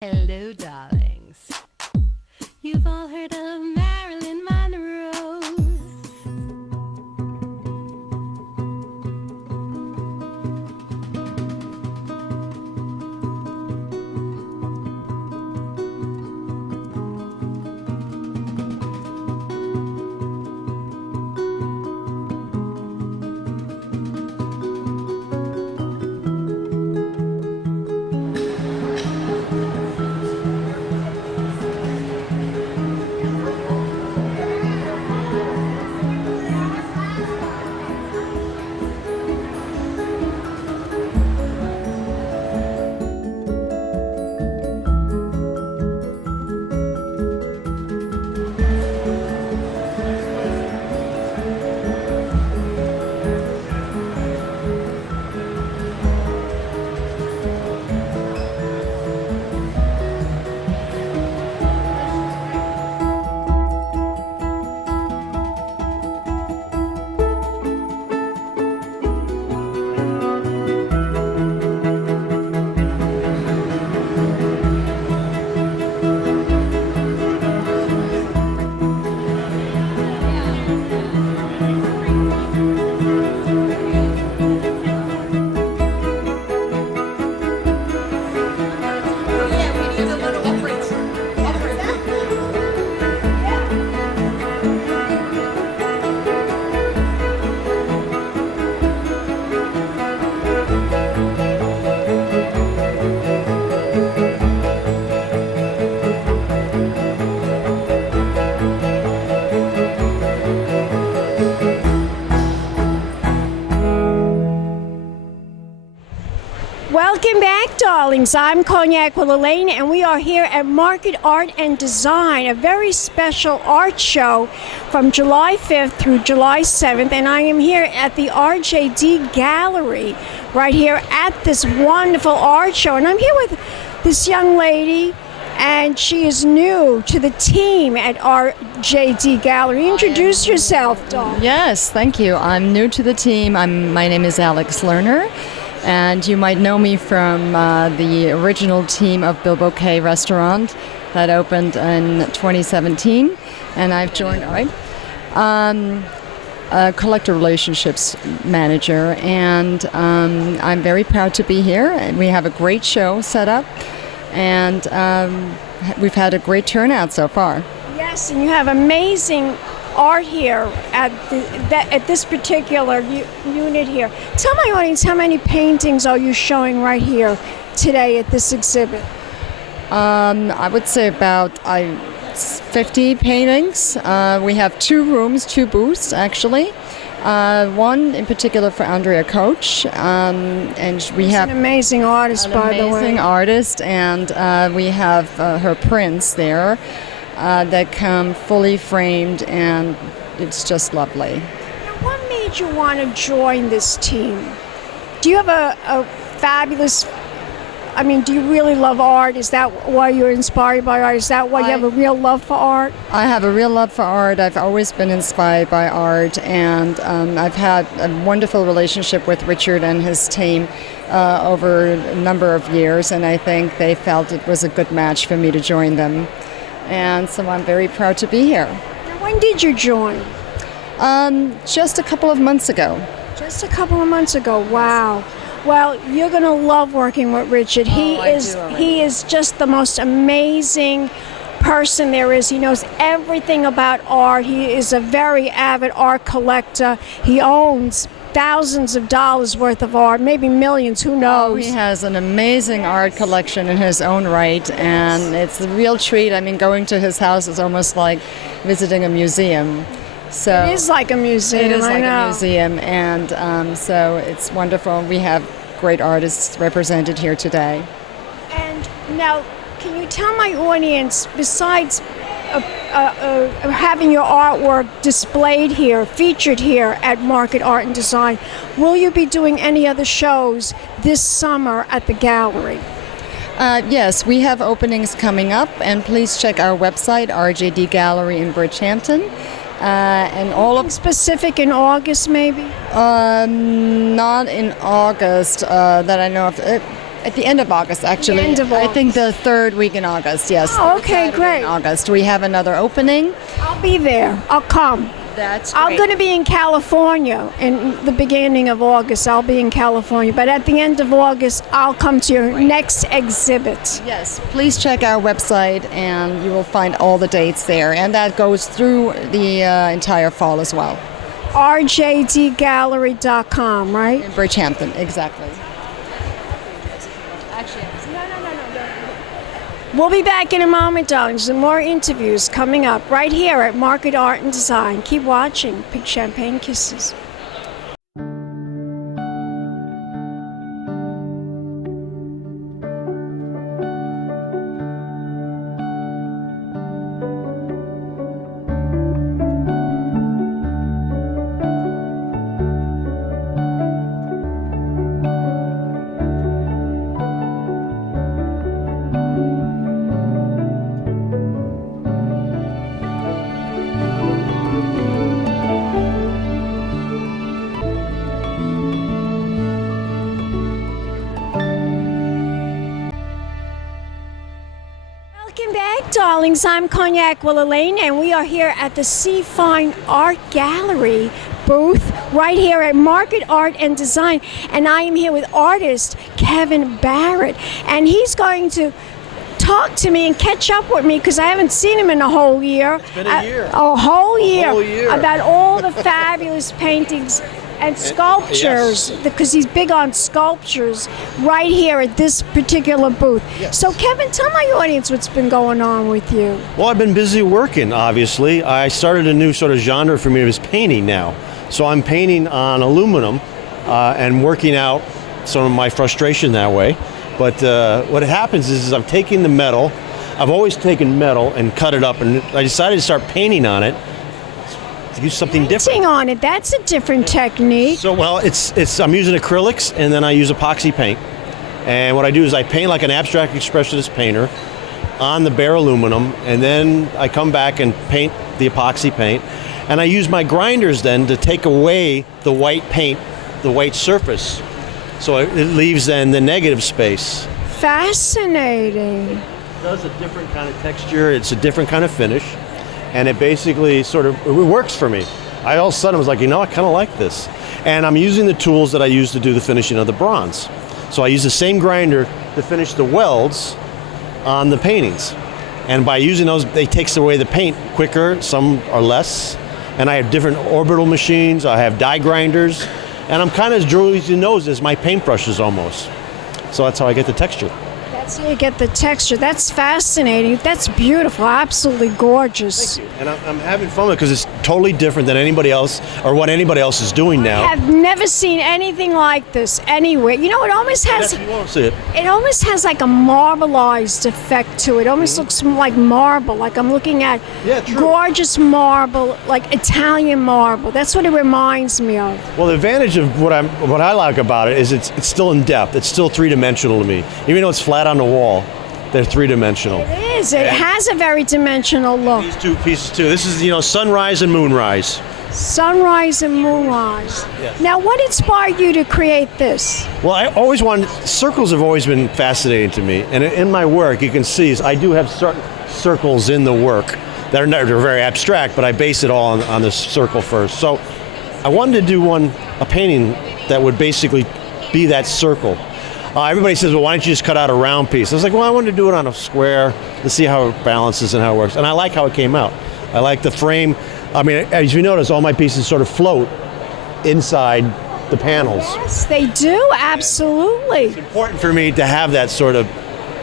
Hello, darlings. You've all heard of Marilyn Monroe. Welcome back, darlings. I'm Cognac Wellerlane, and we are here at Market Art and Design, a very special art show from July 5th through July 7th. And I am here at the RJD Gallery, right here at this wonderful art show. And I'm here with this young lady, and she is new to the team at RJD Gallery. Introduce yourself, darling. Yes, thank you. I'm new to the team. My name is Lerner. And you might know me from the original team of Bilbo K Restaurant that opened in 2017. And I've joined a collector relationships manager. And I'm very proud to be here. And we have a great show set up. And we've had a great turnout so far. Yes, and you have amazing art here at this particular unit here. Tell my audience, how many paintings are you showing right here today at this exhibit? I would say about 50 paintings. We have two booths actually. One in particular for Andrea Coach, and She's an amazing artist, by the way. Amazing artist, and we have her prints there. That come fully framed, and it's just lovely. Now, what made you want to join this team? Do you have a fabulous, do you really love art? Is that why you're inspired by art? Is that why you have a real love for art? I have a real love for art. I've always been inspired by art, and I've had a wonderful relationship with Richard and his team over a number of years, and I think they felt it was a good match for me to join them. And so I'm very proud to be here. Now, when did you join? Just a couple of months ago. Just a couple of months ago. Wow. Well, you're going to love working with Richard. He is just the most amazing person there is. He knows everything about art. He is a very avid art collector. He owns thousands of dollars worth of art, maybe millions, who knows. Oh, he has an amazing art collection in his own right, and it's a real treat. Going to his house is almost like visiting a museum. So it is like a museum. It is like a museum, and so it's wonderful. We have great artists represented here today. And now, can you tell my audience, besides having your artwork displayed here, featured here at Market Art and Design, will you be doing any other shows this summer at the gallery? Yes, we have openings coming up, and please check our website, RJD Gallery in Bridgehampton. And all of specific in August, maybe? Not in August that I know of. At the end of August, actually. end of I think the August. third week in August, yes. Oh, Third okay, Saturday great. In August. We have another opening. I'll be there. I'll come. That's I'm going to be in California in the beginning of August. I'll be in California. But at the end of August, I'll come to your next exhibit. Yes, please check our website and you will find all the dates there. And that goes through the entire fall as well. rjdgallery.com, right? In Bridgehampton, exactly. We'll be back in a moment, darling. Some more interviews coming up right here at Market Art and Design. Keep watching. Pink Champagne Kisses. Welcome back, darlings. I'm Cognac Wellerlane, and we are here at the Sea Fine Art Gallery booth right here at Market Art and Design. And I am here with artist Kevin Barrett, and he's going to talk to me and catch up with me because I haven't seen him in a whole year. It's been a year. A whole year. whole year. About all the fabulous paintings and sculptures, yes. because he's big on sculptures right here at this particular booth. Yes. So Kevin, tell my audience what's been going on with you. Well, I've been busy working, obviously. I started a new sort of genre for me, is painting now. So I'm painting on aluminum and working out some of my frustration that way. But what happens is I'm taking the metal. I've always taken metal and cut it up, and I decided to start painting on it to do something different. Painting on it, that's a different technique. So, well, I'm using acrylics, and then I use epoxy paint. And what I do is I paint like an abstract expressionist painter on the bare aluminum, and then I come back and paint the epoxy paint. And I use my grinders then to take away the white paint, the white surface. So it leaves then the negative space. Fascinating. It does a different kind of texture, it's a different kind of finish, and it basically sort of, it works for me. I all of a sudden was like, I kind of like this. And I'm using the tools that I use to do the finishing of the bronze. So I use the same grinder to finish the welds on the paintings. And by using those, it takes away the paint quicker, some are less. And I have different orbital machines, I have die grinders, and I'm kind of as dry as your nose as my paintbrushes almost. So that's how I get the texture. That's how you get the texture. That's fascinating. That's beautiful. Absolutely gorgeous. Thank you. And I'm having fun with it because it's totally different than anybody else or what anybody else is doing now. I've never seen anything like this anywhere. You know, it almost has. Yes, you won't see it. It almost has like a marbleized effect to it. It almost looks like marble. Like I'm looking at True. gorgeous marble, like Italian marble. That's what it reminds me of. Well, the advantage of what I like about it is it's still in depth. It's still three-dimensional to me. Even though it's flat on the wall, they're three-dimensional. It is. It has a very dimensional look. These two pieces too. This is, sunrise and moonrise. Sunrise and moonrise. Yes. Now, what inspired you to create this? Well, I always wanted, circles have always been fascinating to me. And in my work, you can see, I do have certain circles in the work. They're very abstract, but I base it all on the circle first. So I wanted to do a painting that would basically be that circle. Everybody says, well, why don't you just cut out a round piece? I was like, well, I wanted to do it on a square to see how it balances and how it works. And I like how it came out. I like the frame. I mean, as you notice, all my pieces sort of float inside the panels. Yes, they do, absolutely. It's important for me to have that sort of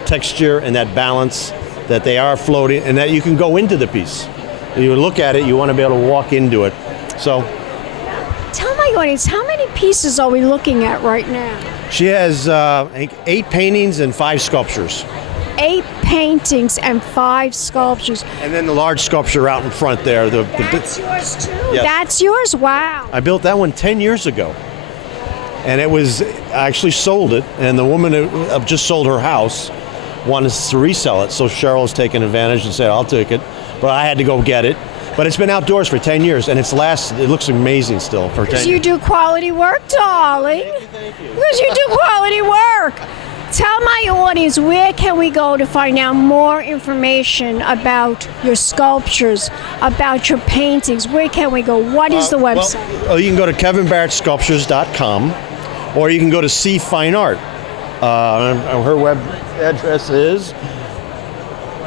texture and that balance, that they are floating and that you can go into the piece. You look at it, you want to be able to walk into it. So, tell my audience, how many pieces are we looking at right now? she has, I think, 8 paintings and 5 sculptures. 8 paintings and 5 sculptures. And then the large sculpture out in front there. That's yours too? Yes. That's yours? Wow. I built that one 10 years ago. And I actually sold it, and the woman who just sold her house wanted to resell it, so Cheryl's taken advantage and said, I'll take it. But I had to go get it. But it's been outdoors for 10 years, and it looks amazing still for 10 years. Because you do quality work, darling. Thank you. Because you do quality work. Tell my audience, where can we go to find out more information about your sculptures, about your paintings? Where can we go? What is the website? Well, you can go to kevinbarrettsculptures.com, or you can go to C Fine Art. Her web address is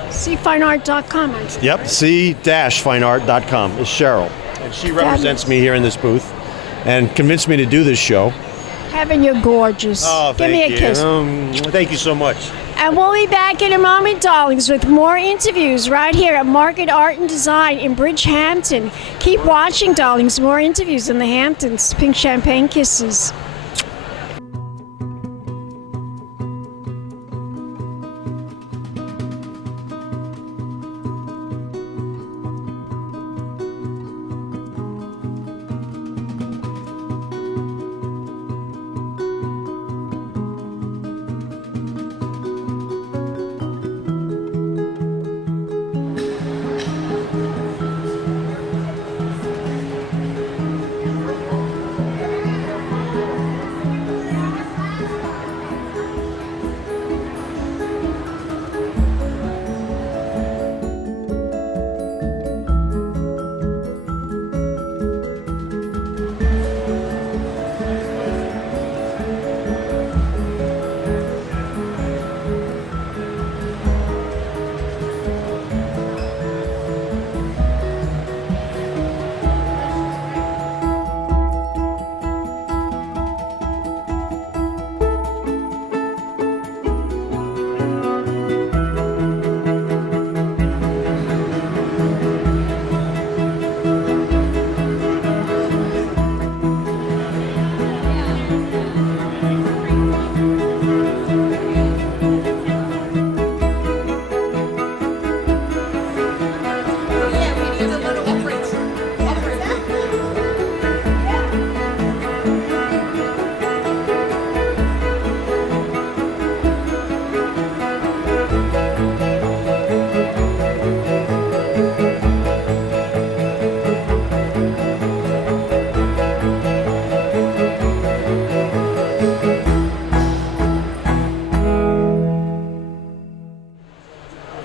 cfineart.com. Yep, c-fineart.com is Cheryl. And she represents me here in this booth and convinced me to do this show. Kevin, you're gorgeous. Oh, Give me a kiss. Thank you so much. And we'll be back in a moment, darlings, with more interviews right here at Market Art and Design in Bridgehampton. Keep watching, darlings. More interviews in the Hamptons. Pink champagne kisses.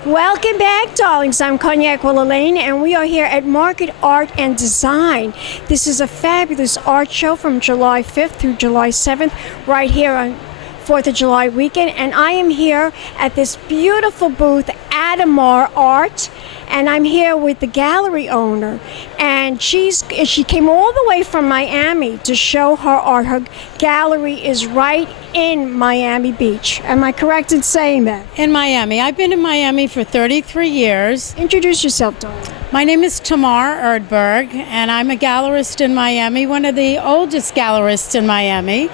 Welcome back, darlings. I'm Cognac Wellerlane, and we are here at Market Art and Design. This is a fabulous art show from July 5th through July 7th, right here on 4th of July weekend. And I am here at this beautiful booth, Adamar Art, and I'm here with the gallery owner. And she came all the way from Miami to show her art. Her gallery is right in Miami Beach. Am I correct in saying that? In Miami. I've been in Miami for 33 years. Introduce yourself, darling. My name is Tamar Erdberg, and I'm a gallerist in Miami, one of the oldest gallerists in Miami.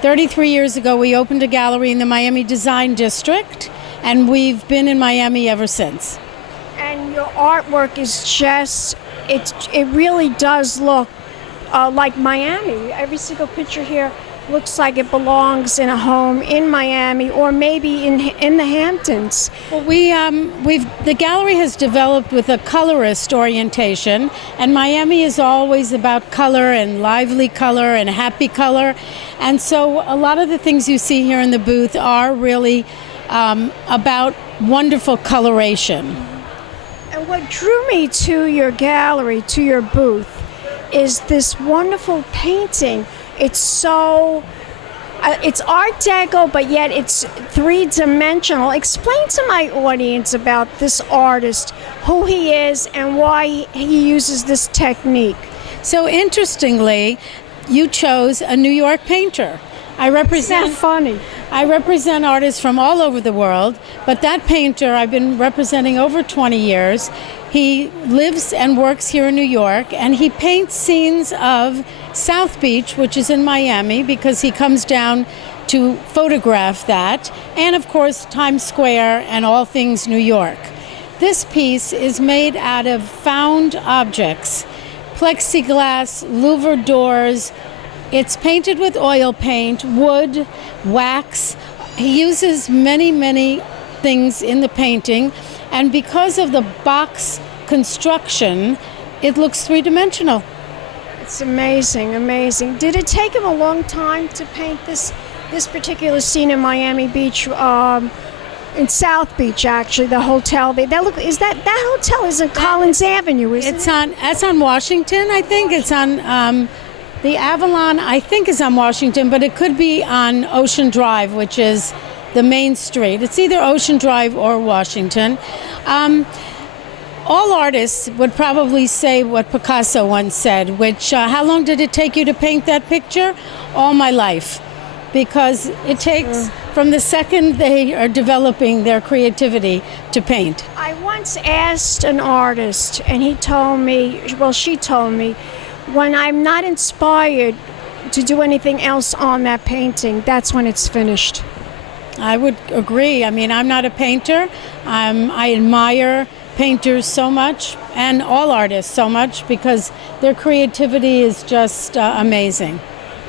33 years ago, we opened a gallery in the Miami Design District, and we've been in Miami ever since. And your artwork is just, it really does look like Miami. Every single picture here looks like it belongs in a home in Miami or maybe in the Hamptons. Well, the gallery has developed with a colorist orientation, and Miami is always about color and lively color and happy color. And so a lot of the things you see here in the booth are really about wonderful coloration. And what drew me to your gallery, to your booth, is this wonderful painting. It's so, it's Art Deco, but yet it's three-dimensional. Explain to my audience about this artist, who he is, and why he uses this technique. So interestingly, you chose a New York painter. I represent. Isn't that funny? I represent artists from all over the world, but that painter I've been representing over 20 years. He lives and works here in New York, and he paints scenes of South Beach, which is in Miami, because he comes down to photograph that, and of course Times Square and all things New York. This piece is made out of found objects, plexiglass, louver doors. It's painted with oil paint, wood, wax. He uses many, many things in the painting, and because of the box construction, it looks three-dimensional. It's amazing, amazing. Did it take him a long time to paint this this particular scene in Miami Beach, in South Beach, actually, the hotel. That hotel is in Collins Avenue, isn't it? That's on Washington, I think. It's on the Avalon, I think, is on Washington, but it could be on Ocean Drive, which is the main street. It's either Ocean Drive or Washington. All artists would probably say what Picasso once said, which, how long did it take you to paint that picture? All my life. Because it takes from the second they are developing their creativity to paint. I once asked an artist, and she told me, when I'm not inspired to do anything else on that painting, that's when it's finished. I would agree. I mean, I'm not a painter. I admire painters so much, and all artists so much, because their creativity is just amazing.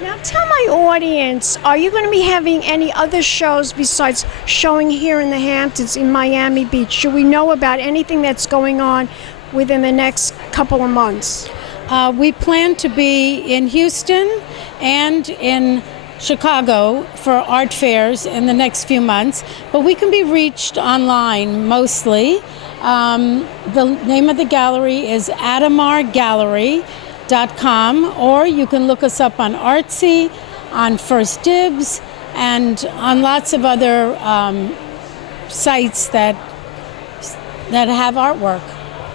Now tell my audience, are you going to be having any other shows besides showing here in the Hamptons in Miami Beach? Should we know about anything that's going on within the next couple of months? We plan to be in Houston and in Chicago for art fairs in the next few months, but we can be reached online mostly. The name of the gallery is AdamarGallery.com, or you can look us up on Artsy, on First Dibs, and on lots of other sites that have artwork.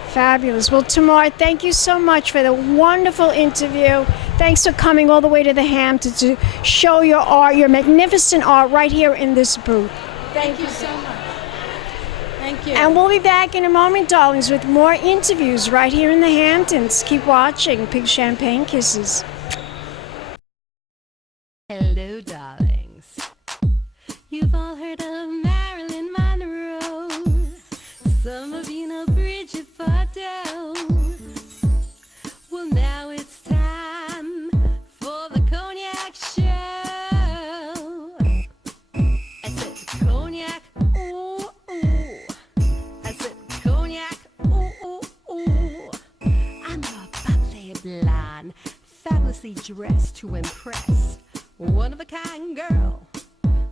Fabulous. Well, Tamar, thank you so much for the wonderful interview. Thanks for coming all the way to the Hamptons to show your art, your magnificent art, right here in this booth. Thank you so much. Thank you. And we'll be back in a moment, darlings, with more interviews right here in the Hamptons. Keep watching Pink Champagne Kisses. Hello, darlings. You've all heard of Marilyn Monroe. Some of you know Bridgehampton. Well, now it's time for the Cognac show. I said Cognac, ooh, ooh. I said Cognac, ooh, ooh, ooh. I'm a bubbly blonde, fabulously dressed to impress. One of a kind girl.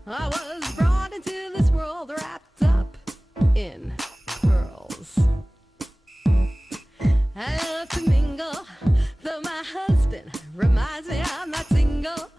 I was brought into this world wrapped up in pearls. I love to mingle, though my husband reminds me I'm not single.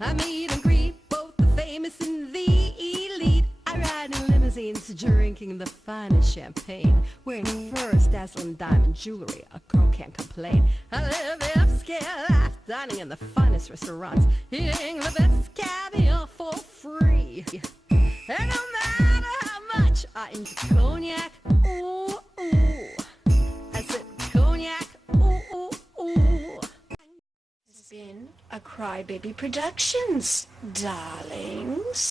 I meet and greet both the famous and the elite. I ride in limousines, drinking the finest champagne, wearing furs, dazzling diamond jewelry. A girl can't complain. I live the upscale life, dining in the finest restaurants, eating the best caviar for free. And no matter how much I enjoy cognac, ooh, ooh. I said cognac, ooh, ooh, ooh. It's been a Crybaby Productions, darlings.